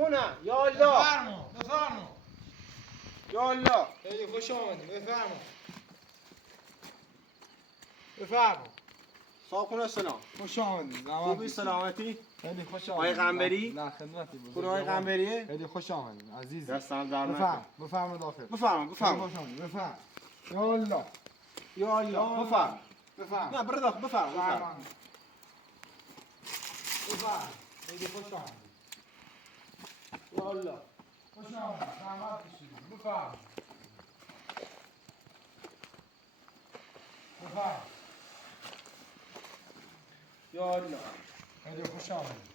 صابخونه یا الله. بفرما یا الله. خیلی خوش آمدید. بفرما صابخونه سلام. خوش آمدید. خوبی سلامتی؟ خیلی خوش آقای آمدید. قنبری؟ نه خدمتی بود. خونه آقای قنبریه؟ خیلی خوش آمدید عزیز. دستم در نکنه. بفرما داخل. بفرما خوش آمدید. بفرما. یا الله. یا الله. بفرما. بفرما. نه برو داخل. بفرما. خیلی خوش آمدید. یا الله. خوش آمدید. زحمت کشیدید. بفرما. یا الله. خیلی خوش آمدید.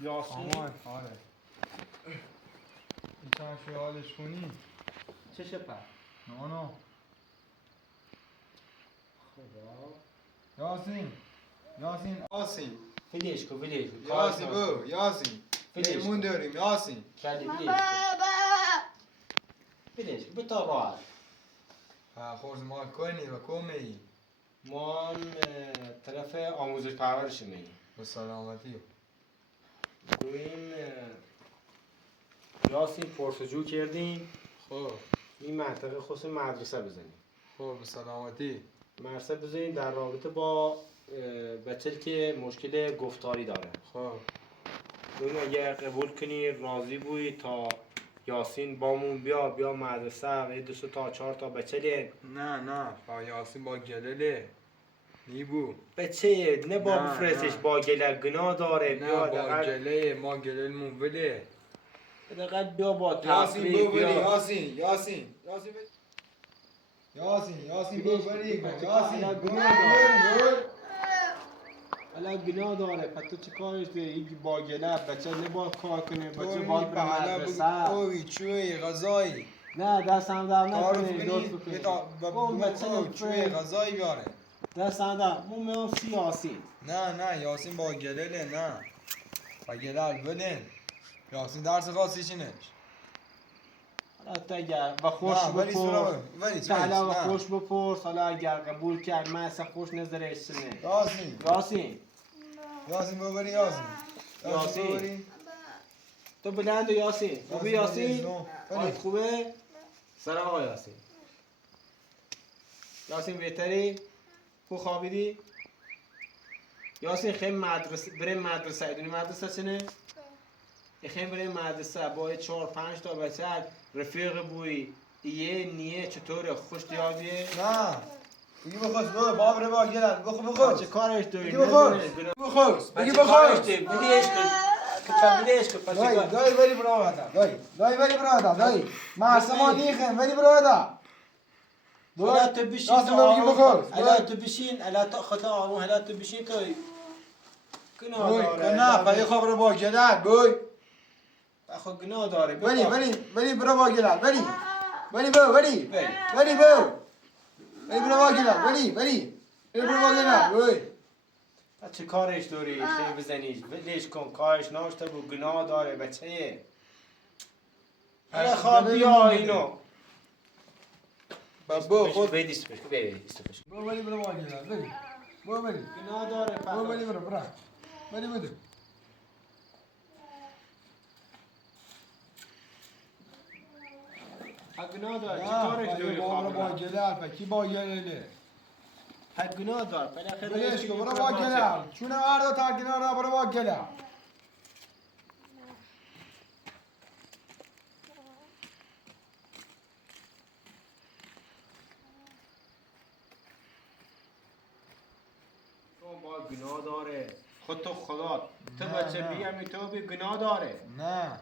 یاسین. آره. این چند شوالش کنی؟ چه شپه؟ نه. خدا. یاسین. فیلیش کو. یاسین. میمون داریم یاسین. کلی فیلیش کو. بتا راحت. خورز ما کنی و کمی. ما طرف آموزش پرورش میگیم. به سلامتی. گوییم یاسین پرسجو کردیم. خب این منطقه خصوص مدرسه بزنیم. به سلامتی. مدرسه بزنیم در رابطه با بچه که مشکل گفتاری داره. خب گوییم اگه قبول کنی راضی بوی تا یاسین بامون بیا مدرسه و یه 2 تا 4 تا بچه نه یاسین با گلله نیبو بچه نه با نه، بفرستش نه. با گله گناه داره. نه بیا با دقیق گله ما گللمون بده. بیا با یاسین تفریح بو بری بیا. یاسین بو بری حالا گناه داره پس تو چه کارش داری؟ این با گله بچه نباید کار کنه. بچه باید بره مدرسه. اوی چوی غذایی نه دستم در تعارف نکنه. لطف کنی کنی اون بچه چوی نفره غذایی بیاره. دستم در مون میام سیاسی. نه یاسین با گلله نه با گلل بدن. یاسین درس خاصی چینش. حالا تا اگر و خوش نه ولی بپرس ولی حالا و نه. خوش بپرس. حالا اگر قبول کرد من اصلا خوش نظرش نه. یاسین بو بری یاسین تو بلند و یاسین خوبی یاسین؟ حالت خوبه؟ سلام آقا یاسین بهتری؟ خوب خوابیدی؟ یاسین خیلی بره مدرسه. ایدونی مدرسه چنه؟ خیلی بره مدرسه با 4-5 تا بچه رفیق بوی ایه نیه چطوره خوش دیابیه؟ نه بگی بخوز بابره با گلل بخوز چه کارش داری؟ بخوز بدهش کن دایی ولی برادا دایی معصما دیخم ولی برادا حالا تو بشین حالا تو بشین حالا تو خدا آمون حالا تو بشین تو گناه داره. نه پایی خواب رو با گلل بوی خب گناه داره. ولی برا با گلل ولی برا با گلل بوی چه کارش داری؟ خیلی بزنیش ولش کن. کارش ناشته بود گناه داره بچه. حالا خواب بیا اینو بابا خود بیدیست بشک ولی برا با گلل ولی گناه داره ولی برا ولی بده گناه داره. چه کارش داری خواب با گلل کی با گلله گناه داره. بالاخره ولش کن برو با گلل چون هر دو تا کنار برو با گلل با گناه داره. خود تو خدا تو بچه بیامی تو بی گناه داره. نه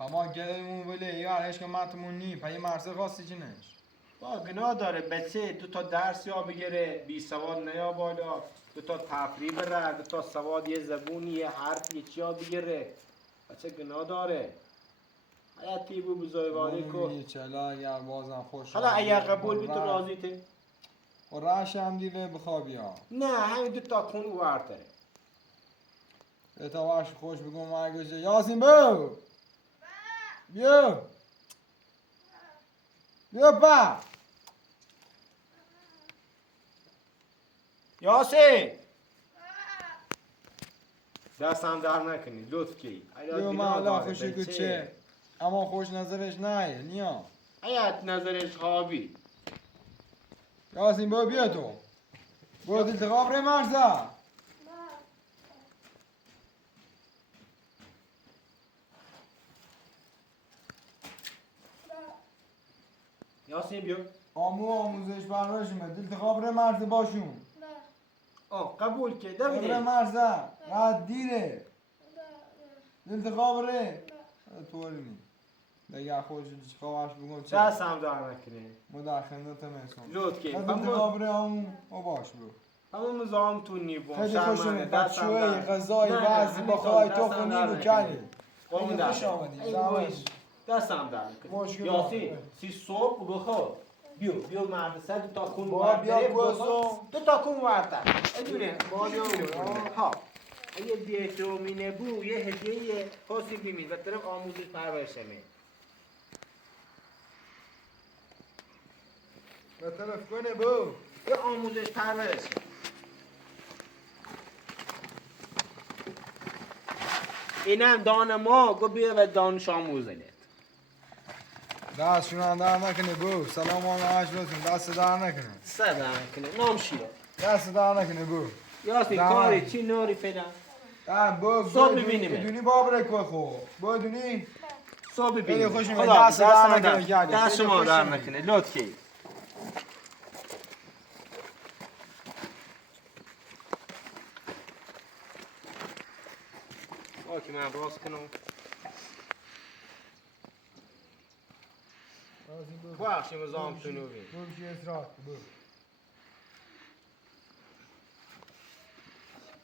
اما گلمون ولی یار عشق ماتمون نی پای مرسه خاصی چنش با گناه داره بچه 2 تا درس یا بگیره بی سواد نیا بالا 2 تا تفریح بره 2 تا سواد یه زبونی یه حرف یه چیا بگیره بچه گناه داره. حیاتی بو بزرگواری کو چلا یا بازم خوش حالا اگر قبول بی تو راضی ته و راش هم دیگه بخوابی ها نه همین 2 تا کون ورتره. تا واش خوش بگم مرگوشه یاسین بو بیا با یاسین دستم در نکنید لطف کی یو مالا خوشی کوچه اما خوش نظرش نه نیا ایت نظرش خوابی یاسین بیا تو برو دلتقاب ره مرزا یاسین بیا آموزش براشمه دلتقاب ره مرزا باشون قبول که ره دبیده مرزا راحت دیره دلتقاب ره طوری نی دیگه خوش خواهش بگم چه دستم در نکنید مداخله تمسون لطف کی دلتقاب ره همون او باش برو همون مزاحمتون نیبون خیلی خوش اومد بچه‌های غذای بعضی با خواهی تو خونی بکنی خیلی خوش آمدی دستم در مشکل یاسین سی صبح بخور بیا مدرسه دو تا کون با بیا کوزو دو تا کون ورده ادونه با بیا ها یه دیترومینه بو یه هدیه خاصی بیمید و طرف آموزش پرورشه می به طرف کنه بو یه آموزش پرورشه اینم دان ما گو بیا و دانش آموزنه دست شما در نکنه بو سلام آنهاش بسون دست در نکنه سلام کنه نام چیه دست در نکنه بو یاسین کاری چی نوری فعلا بو صبح ببینیم. بدونی بابرک بخو بدونی صبح خیلی ببینیم خوش اومد. خدا دست در نکنه گلی. دست خیلی شما خوش در اومد. نکنه لطفی آکی من باز کنم بخشی مزاحمتون رو بین بو بشی اصرات بو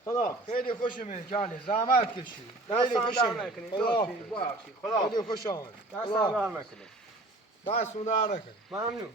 خدا خیلی خوش اومد گلی زحمت کشی خیلی دستم خوش در اومد نکنه خدا لطفی بخشی خدا خیلی خوش آمد دستم در نکنه دست در نکنه ممنون